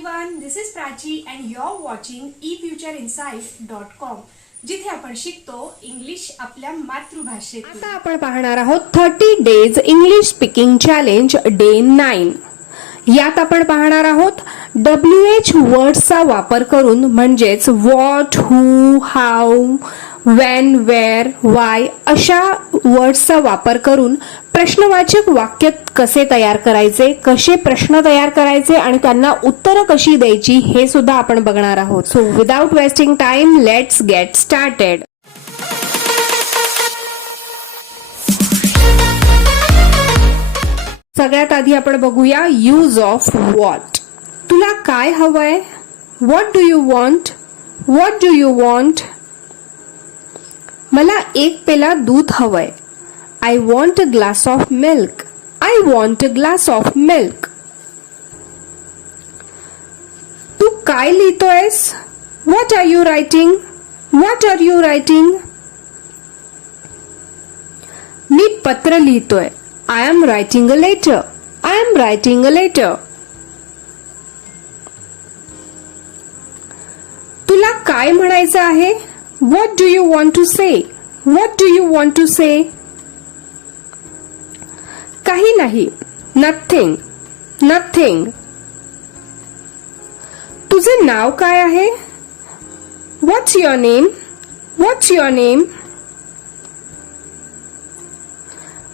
everyone, this is Prachi and you're watching efutureinsight.com जिथे आपण शिकतो इंग्लिश आपल्या मातृभाषेत. आता आपण पाहणार आहोत 30 days English speaking challenge day 9. यात आपण पाहणार आहोत WH वर्ड्सचा वापर करून म्हणजेच what, who, how, when, where, why अशा वर्ड्सचा वापर करून प्रश्नवाचक वाक्य कसे तयार करायचे, कसे प्रश्न तयार करायचे आणि त्यांना उत्तरं कशी द्यायची हे सुद्धा आपण बघणार आहोत. So without wasting time let's get started. सगळ्यात आधी आपण बघूया यूज ऑफ व्हॉट. तुला काय हवंय? What do you want? What do you want? मला एक पेला दूध हवंय. I want a glass of milk. I want a glass of milk. तू काय लिहितोयस? What are you writing? What are you writing? मी पत्र लिहितोय. I am writing a letter. I am writing a letter. तुला काय म्हणायचं आहे? What do you want to say? What do you want to say? काही नाही. Nothing. Nothing. तुझे नाव काय आहे? What's your name? What's your name?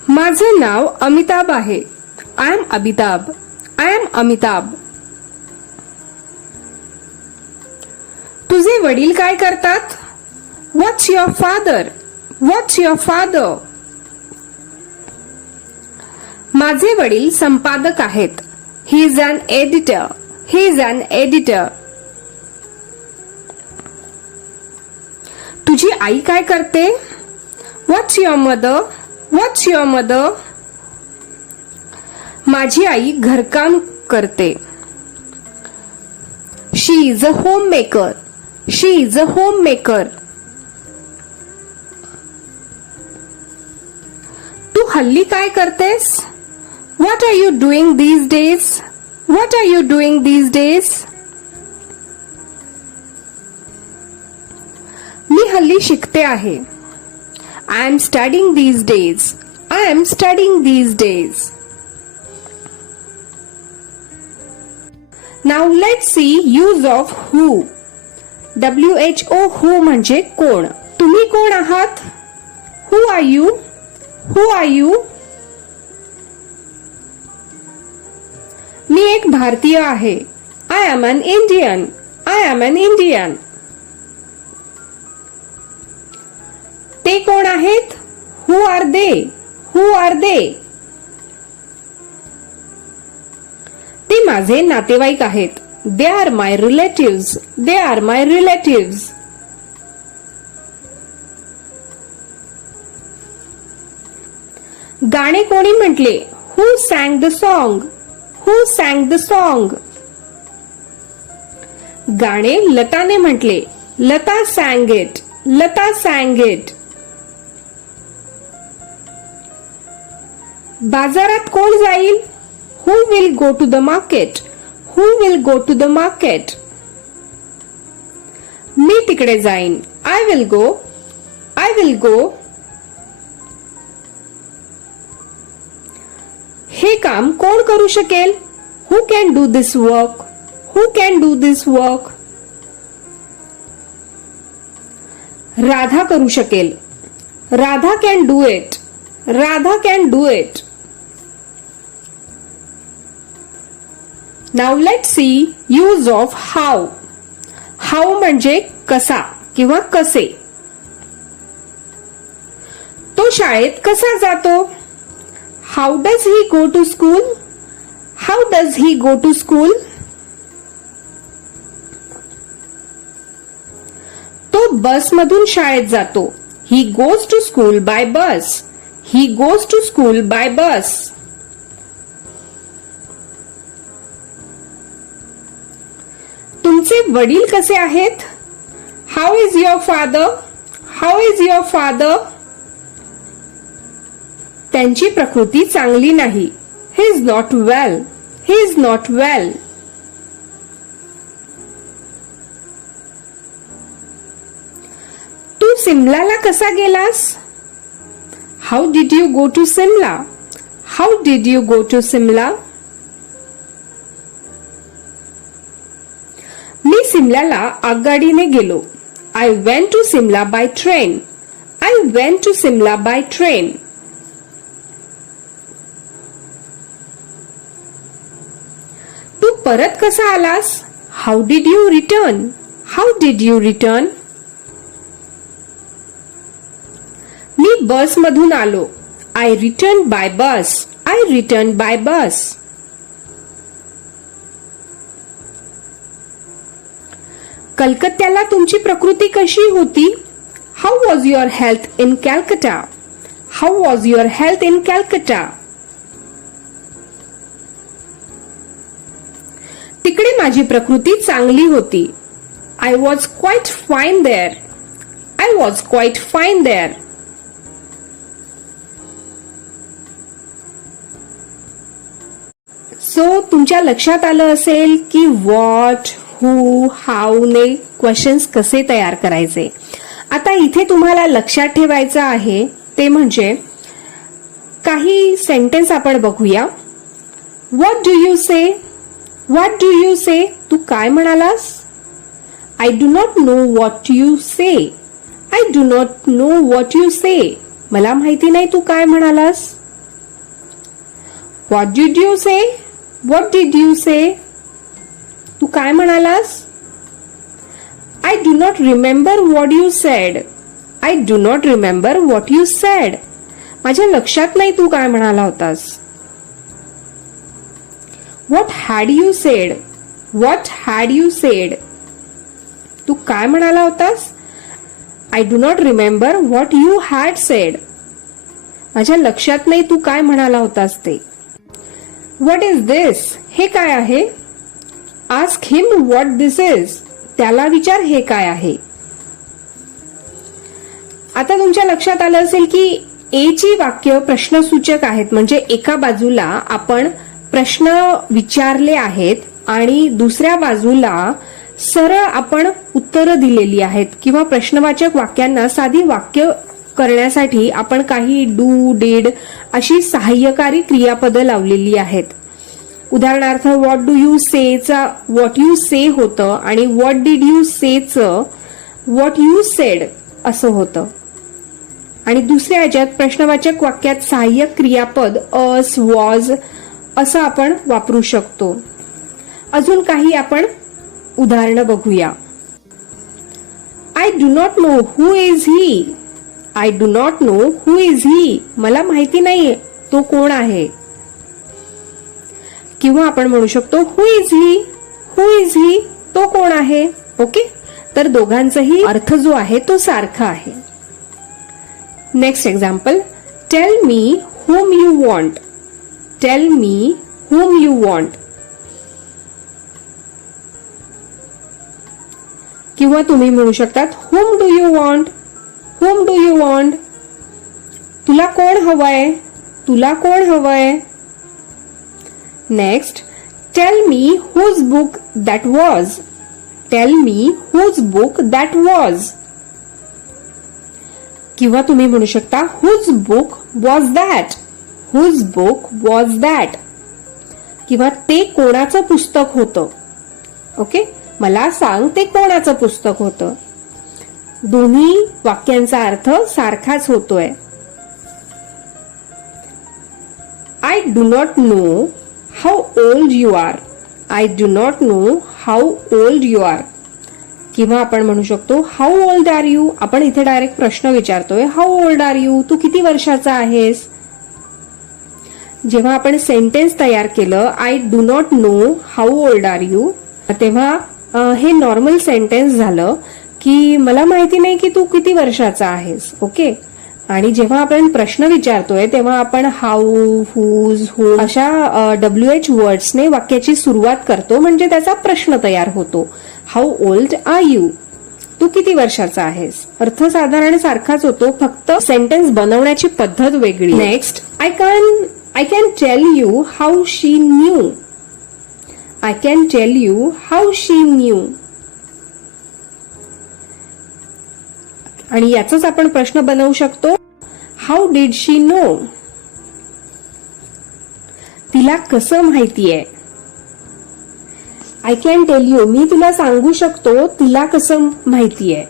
माझे नाव अमिताभ आहे. I am Amitabh. I am Amitabh. तुझे वडील काय करतात? What's your father? What's your father? माझे वडील संपादक आहेत. He is an editor. He is an editor. तुझी आई काय करते? What's your mother? What's your mother? माझी आई घरकाम करते. She is a homemaker. She is a homemaker. तू हल्ली काय करतेस? What are you doing these days? What are you doing these days? मी हल्ली शिकते आहे. I am studying these days. I am studying these days. Now let's see use of who. WHO who म्हणजे कोण. तुम्ही कोण आहात? Who are you? Who are you? मी एक भारतीय आहे. I am an Indian. I am an Indian. ते कोण आहेत? Who are they? Who are they? ते माझे नातेवाईक आहेत. They are my relatives. They are my relatives. गाणे कोणी म्हटले? Who sang the song? Who sang the song? गाणे लताने म्हटले. Lata sang it. Lata sang it. बाजारात कोण जाईल? Who will go to the market? Who will go to the market? मी तिकडे जाईन. I will go. I will go. हे काम कोण करू शकेल? Who can do this work? Who can do this work? Radha करू शकेल. Radha can do it. Radha can do it. Now let's see use of how. How म्हणजे कसा किंवा कसे. तो शाळेत कसा जातो? How does he go to school? How does he go to school? तो बस मधून शाळेत जातो. He goes to school by bus. He goes to school by bus. तुमचे वडील कसे आहेत? How is your father? How is your father? त्यांची प्रकृती चांगली नाही. He is not well. He is not well. सिमलाला कसा गेलास? How did you go to Simla? How did you go to Simla? मी सिमल्याला आगगाडीने गेलो. I went to Simla by train. I went to Simla by train. तू परत कसा आलास? How did you return? How did you return? मी बस मधून आलो. I return by bus. I return by bus. कलकत्त्याला तुमची प्रकृती कशी होती? How was your health in Calcutta? How was your health in Calcutta? तिकडे माझी प्रकृती चांगली होती. I was quite fine there. I was quite fine there. So तुमच्या लक्षात आलं असेल की व्हॉट, हू, हाऊ ने क्वेश्चन्स कसे तयार करायचे. आता इथे तुम्हाला लक्षात ठेवायचं आहे ते म्हणजे काही सेंटेन्स आपण बघूया. What do you say? What do you say? तू काय म्हणालास? I do not know what you say. I do not know what you say. मला माहिती नाही तू काय म्हणालास. What did you say? What did you say? तू काय म्हणालास? I do not remember what you said. I do not remember what you said. माझ्या लक्षात नाही तू काय म्हणाला होतास. What had you sed? What had you said? तू काय म्हणाला होतास? I do not remember what you had said. माझ्या लक्षात नाही तू काय म्हणाला होतास ते. What is this? हे काय आहे? Ask him what this is. त्याला विचार हे काय आहे. आता तुमच्या लक्षात आलं असेल की ए ची वाक्य प्रश्नसूचक आहेत, म्हणजे एका बाजूला आपण प्रश्न विचारले आहेत आणि दुसऱ्या बाजूला सरळ आपण उत्तरं दिलेली आहेत, किंवा प्रश्नवाचक वाक्यांना साधी वाक्य करण्यासाठी आपण काही डू, डिड अशी सहाय्यकारी क्रियापदं लावलेली आहेत. उदाहरणार्थ व्हॉट डू यू से चा व्हॉट यू से होतं आणि व्हॉट डिड यू से चं व्हॉट यू सेड असं होतं. आणि दुसऱ्या ह्याच्यात प्रश्नवाचक वाक्यात सहाय्यक क्रियापद अस, वॉज असं आपण वापरू शकतो. अजून काही आपण उदाहरणं बघूया. I do not know who is he. I do not know who is he. मला माहिती नाही तो कोण आहे. किंवा आपण म्हणू शकतो हु is he. Who is he, तो कोण आहे. ओके, तर दोघांचाही अर्थ जो आहे तो सारखा आहे. Next example, tell me whom you want. Tell me whom you want. किंवा तुम्ही म्हणू शकतात whom do you want. whom do you want. तुला कोण हवंय. तुला कोण हवंय. Next, tell me whose book that was. Tell me whose book that was. किंवा तुम्ही म्हणू शकता whose book was that. whose book was that. किंवा ते कोणाचं पुस्तक होतं. ओके, मला सांग ते कोणाचं पुस्तक होतं. दोन्ही वाक्यांचा अर्थ सारखाच होतोय. I do not know how old you are. I do not know how old you are. किंवा आपण म्हणू शकतो how old are you. आपण इथे डायरेक्ट प्रश्न विचारतोय how old are you. तू किती वर्षाचा आहेस. जेव्हा आपण सेंटेन्स तयार केलं I do not know how old are you, तेव्हा हे नॉर्मल सेंटेन्स झालं की मला माहिती नाही की तू किती वर्षाचा आहेस. ओके, आणि जेव्हा आपण प्रश्न विचारतोय तेव्हा आपण हाऊ, हुज, हू अशा WH वर्ड्सने वाक्याची सुरुवात करतो, म्हणजे त्याचा प्रश्न तयार होतो. How old are you. तू किती वर्षाचा आहेस. अर्थ साधारण सारखाच होतो, फक्त सेंटेन्स बनवण्याची पद्धत वेगळी. Next, I can tell you how she knew. I can tell you how she knew. आणि याचाच आपण प्रश्न बनवू शकतो. How did she know? तिला कसं माहितीये? आय कॅन टेल यू, मी तुला सांगू शकतो तिला कसं माहितीये.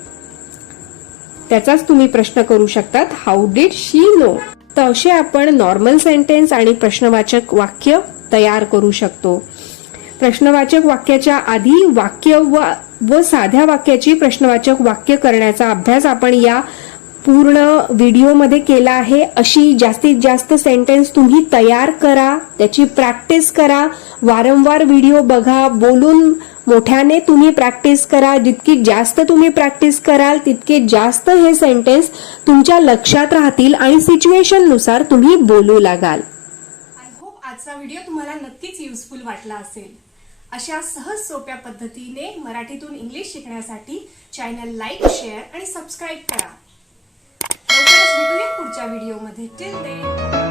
त्याचाच तुम्ही प्रश्न करू शकतात, हाऊ डिड शी नो. तर असे आपण नॉर्मल सेंटेन्स आणि प्रश्नवाचक वाक्य तयार करू शकतो. प्रश्नवाचक वाक्याच्या आधी वाक्य व साध्या वाक्याची प्रश्नवाचक वाक्य करण्याचा अभ्यास आपण या पूर्ण व्हिडिओमध्ये केला आहे. अशी जास्तीत जास्त सेंटेन्स तुम्ही तयार करा, त्याची प्रॅक्टिस करा, वारंवार व्हिडिओ बघा, बोलून मोठ्याने तुम्ही प्रॅक्टिस करा. जितकी जास्त तुम्ही प्रॅक्टिस कराल तितके जास्त हे सेंटेन्स तुमच्या लक्षात राहतील आणि सिच्युएशन नुसार तुम्ही बोलू लागाल. आय होप आजचा व्हिडिओ तुम्हाला नक्कीच युजफुल वाटला असेल. अशा सहज सोप्या पद्धतीने मराठीतून इंग्लिश शिकण्यासाठी चॅनल लाईक, शेअर आणि सबस्क्राईब करा. लवकरच भेटूया पुढच्या व्हिडिओमध्ये. Till then.